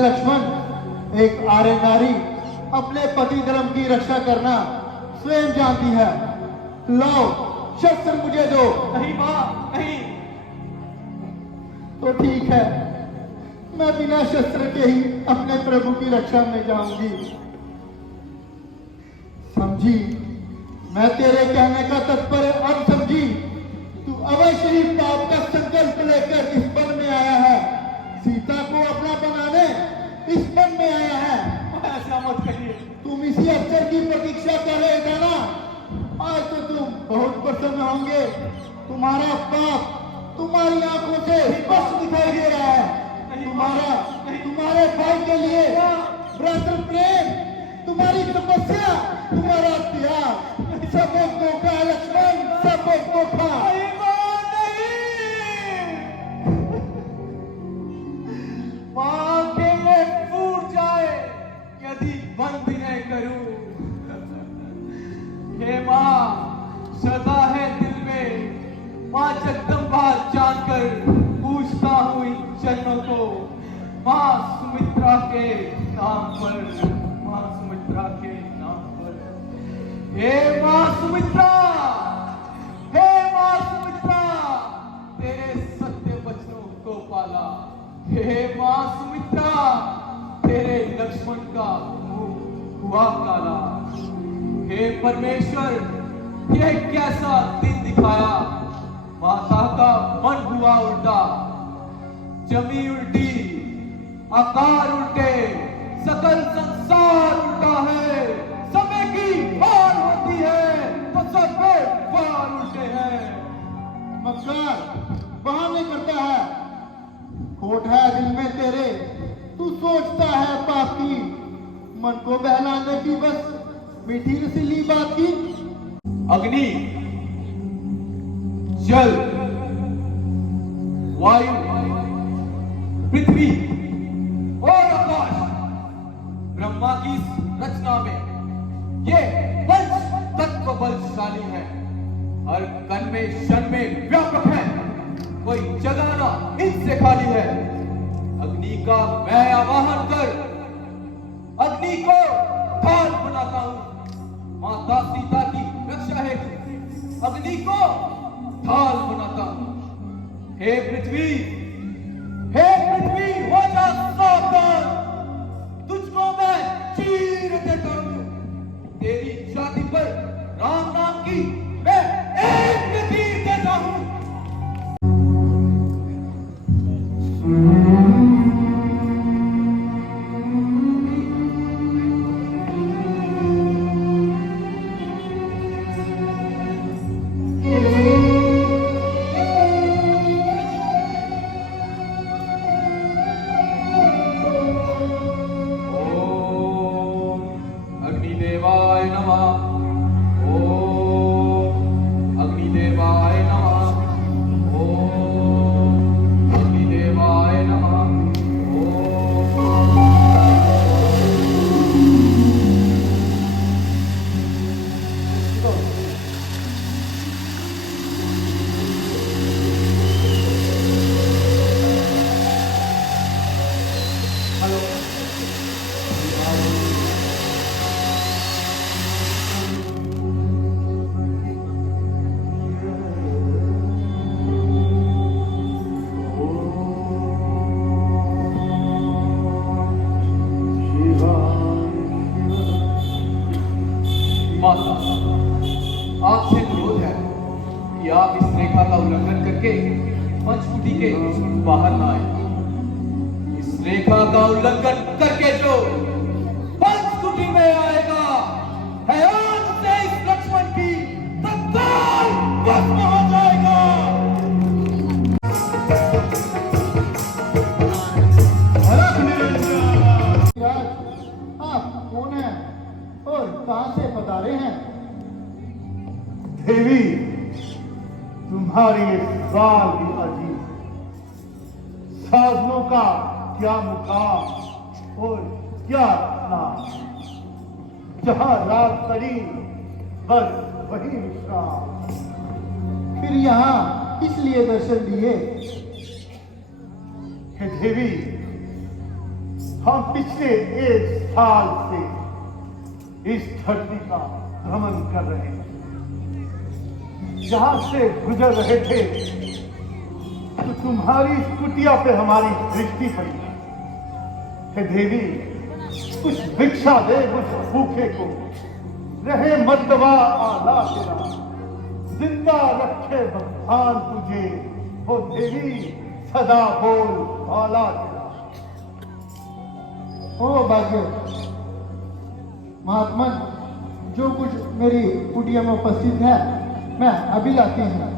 लक्ष्मण, एक आर्य नारी अपने पति धर्म की रक्षा करना स्वयं जानती है। लाओ शस्त्र मुझे दो। नहीं मां, नहीं। तो ठीक है, मैं बिना शस्त्र के ही अपने प्रभु की रक्षा में जाऊंगी। समझी? मैं तेरे कहने का तात्पर्य अब समझी। तू अवश्य ही पाप का संकल्प लेकर इस वन में आया है, सीता को अपना बनाने इस वन में आया है। ऐसा मत कहिए। तुम इसी अवसर की प्रतीक्षा कर रहे थे ना। आज तो तुम बहुत प्रसन्न होंगे। तुम्हारा पाप तुम्हारी आंखों से स्पष्ट दिखाई दे रहा है। तुम्हारे भाई के लिए भ्रातृ प्रेम, तुम्हारी तपस्या, तुम्हारा त्याग, सब एक धोखा है लक्ष्मण, सब एक धोखा। मां के लिए फूट जाए यदि बंद भी नहीं करूं। हे मां, सदा है दिल में मां जगदम्बा जानकर पूछता हूं इन चरणों को, मां सुमित्रा के नाम पर, मां सुमित्रा के नाम पर। हे मां सुमित्रा, हे मां सुमित्रा, तेरे सत्य वचनों को पाला। हे मां सुमित्रा, तेरे लक्ष्मण का मुंह हुआ काला। हे परमेश्वर, यह कैसा दिन दिखाया, माता का मन हुआ उल्टा। जमी उल्टी, आकार उल्टे, सकल संसार उल्टा है। समय की हार होती है तो सब पे वार उल्टे हैं। मक्कार बहाने करता है, खोट है दिल में तेरे। तू सोचता है पाप की, मन को बहलाने की बस मीठी रसीली बात की। अग्नि, जल, वायु, पृथ्वी और आकाश, ब्रह्मा की रचना में ये पंच तत्व बलशाली है। हर कण में क्षण में व्यापक है, कोई जगह ना इनसे खाली है। अग्नि का मैं आवाहन कर अग्नि को ढाल बनाता हूं। माता सीता की रक्षा हेतु अग्नि को ढाल बनाता हूं। हे पृथ्वी, हे पृथ्वी, हो जा सावधान, तुझको मैं चीर देता हूं। तेरी छाती पर राम नाम की मैं एक तीर देता हूं। अग्निदेवाय नमः। ओम अग्निदेवाय नमः। ओम अग्निदेवाय नमः। माता, आपसे अनुरोध है कि आप इस रेखा का उल्लंघन करके पंचकुटी के बाहर ना आए। इस रेखा का उल्लंघन करके जो पंचकुटी में आएगा है आज से इस लक्ष्मण की तत्काल भस्म हो जाएगा। आप कौन है और कहां से पधारे हैं? देवी, तुम्हारी साल भी अजीब, साधनों का क्या मुकाम और क्या नाम। जहां रात पड़ी बस वही विश्राम। फिर यहाँ इसलिए दर्शन दिए? हे देवी, हम पिछले 1 साल से इस धरती का भ्रमण कर रहे हैं। जहां से गुजर रहे थे तो तुम्हारी इस कुटिया पे हमारी दृष्टि पड़ी। हे देवी, कुछ भिक्षा दे कुछ भूखे को, रहे मर्दवा आला तेरा, जिंदा रखे भगवान तुझे। हो देवी, सदा बोल आला तेरा। ओ भाग्य महात्मन, जो कुछ मेरी कुटिया में उपस्थित है मैं अभी लाती हूँ।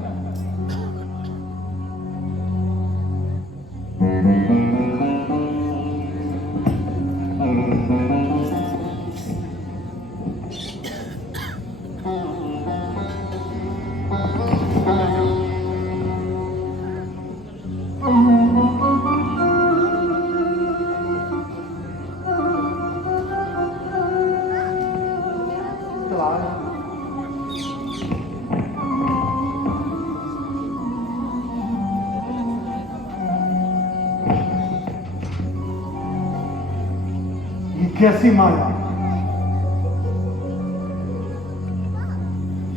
कैसी माया!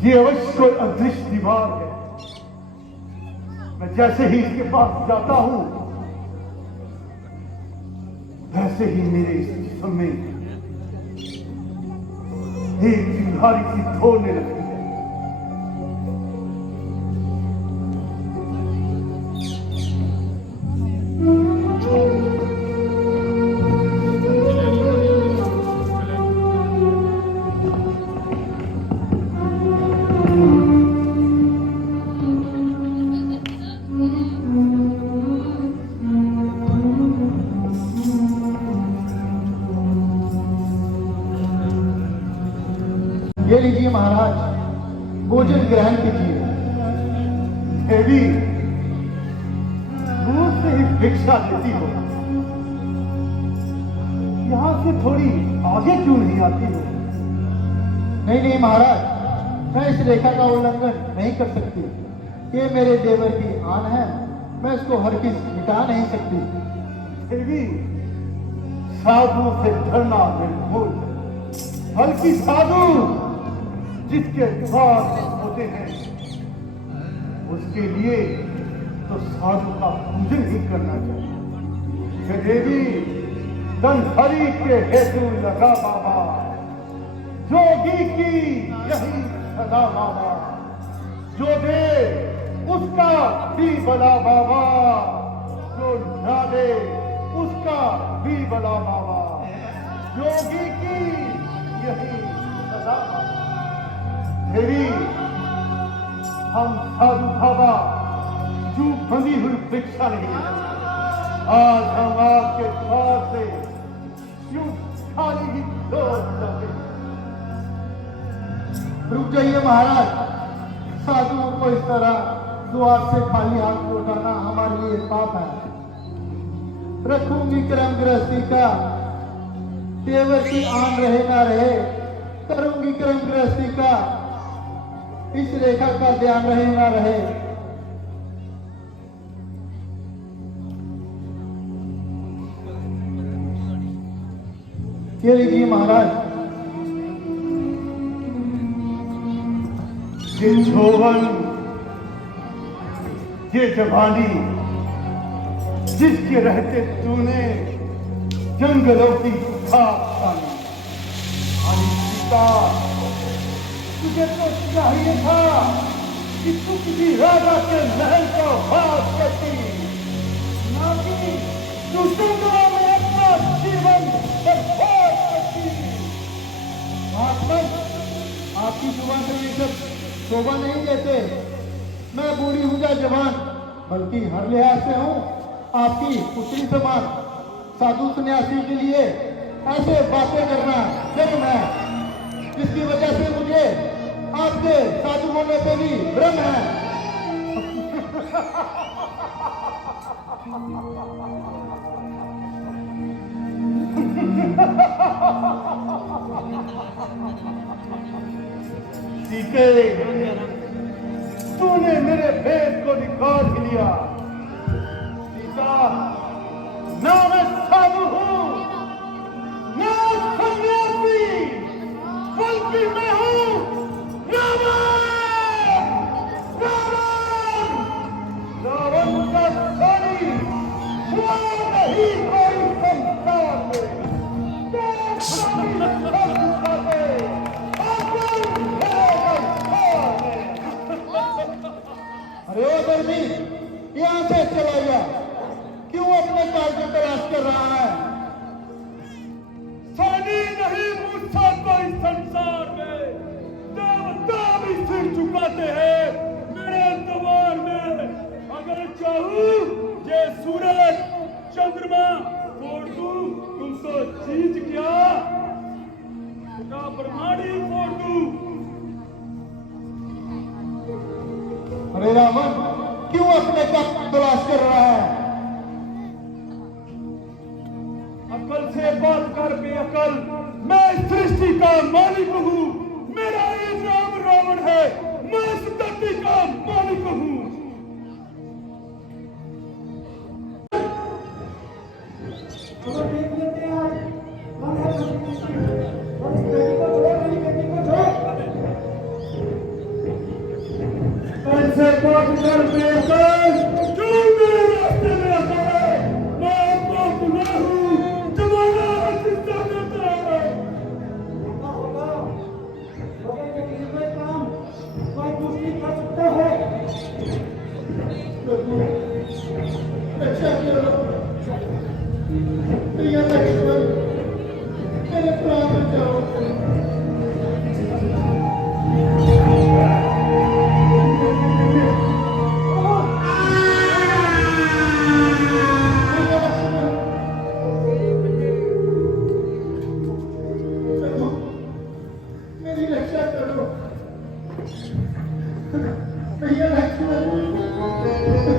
ये अवश्य कोई अदृश्य दीवार है। मैं जैसे ही इसके पास जाता हूं वैसे ही मेरे इस जिस्म में एक चिंगारी सी दौड़ने लगती है। ये लीजिए महाराज, भोजन ग्रहण कीजिए। देवी, दूर से ही भिक्षा देती हो, यहां से थोड़ी आगे क्यों नहीं आती हो? नहीं नहीं महाराज, मैं इस रेखा का उल्लंघन नहीं कर सकती। ये मेरे देवर की आन है, मैं इसको हरगिज मिटा नहीं सकती। देवी, साधुओं से डरना निर्भूल, बल्कि साधु जिसके द्वार होते हैं उसके लिए तो साधु का पूजन ही करना चाहिए। हे देवी, धनहरी के हेतु लगा बाबा, जोगी की यही सदा बाबा, जो दे उसका भी बड़ा बाबा, जो ना दे उसका भी बड़ा बाबा, योगी की यही सदा बाबा। देवी, हम साधु बाबा जू बंधी हुई भिक्षा नहीं लेते। आज हम आपके द्वार से यूं खाली ही लौट जाते हैं। रुक जाइए महाराज, साधुओं को इस तरह द्वार से खाली हाथ लौटाना हमारे लिए पाप है। रखूंगी क्रम गृहस्थी का, देवर की आन रहे ना रहे, करूंगी क्रम गृहस्थी का, इस रेखा का ध्यान रहे ना रहे। ये लीजिए महाराज। ये यौवन, ये जवानी, जिसके रहते तूने जंगलों की खाक खानी। अरे सीता, तुझे तो चाहिए था कि तू किसी राजा के महल का वास करती, ना कि तू जंगलों में अपना जीवन बर्बाद करती। महात्मा, आपकी जुबान से ये सब शोभा नहीं देते। मैं बूढ़ी हूँ या जवान, बल्कि हर लिहाज से हूँ आपकी पुत्री समान। साधु सन्यासी के लिए ऐसे बातें करना जन्म है, जिसकी वजह से मुझे आपके साधु होने पे भी भ्रम है। सीते, तूने मेरे भेद को निकाल लिया। सीता, ना मैं साधु हूं राहु ये सूरज चंद्रमा फोड़ दूं तुम तो जीत गया का ब्रह्मांड ही फोड़ दूं। अरे रावण क्यों अपने का तलाश कर रहा है? अकल से बात कर बेअकल, मैं इस सृष्टि का मालिक हूँ, मेरा ये नाम रावण है, मैं इस धरती का मालिक हूँ। कल से बात कर बेअकल, क्यों मेरे रास्ते में आता है? मैं आपको गुनाह हूँ, जमाना चिंता करता है। रक्षा करो प्रिय लक्ष्मण, मेरे प्राण बचाओ। मेरी रक्षा करो भैया लक्ष्मण।